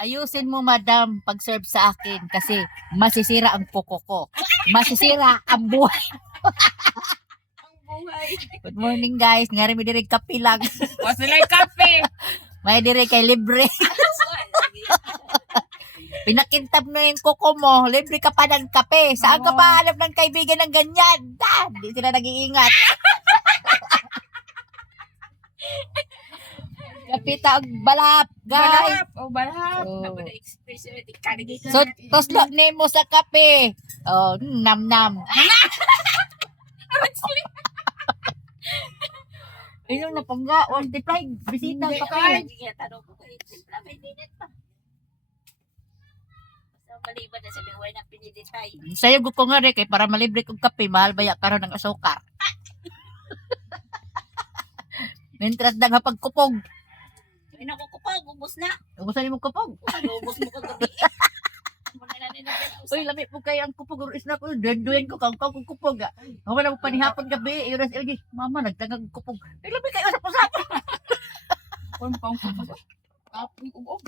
Ayusin mo, madam, pag-serve sa akin kasi masisira ang kuko ko. Masisira ang buhay. Good morning, guys. Ngari mi diri kape lang. O sila yung kape. May diri kay libre. Pinakintab na yung kuko mo. Libre ka pa ng kape. Saan ka pa hanap ng kaibigan ng ganyan? Di sila nag-iingat. Kape taog balap, guys. Balap. Oh. So, So, toslo ni mo sa kape. Oh, nam-nam. Ayun na pangga. O, diply. Bisita ka pa. Maliban na sa biway na pinilitay. Sa'yo ko nga rin, kay para malibre kong kape, mahal ba karon ng asukar. Mintras pagkupog. Ay, nakukupag, ubos na. Ubusan mo kupog. Ubos mo kagabi. Muna na nilagyan ko Uy, lamit po kayo ang kupog. Uris na ko. Duyan ko kang kupog. Ako na mo panihapon gabi. Iras ilgi. Mama, nagtangang kupog. Ay, lamit kayo sa pusapan. pang kape ubog.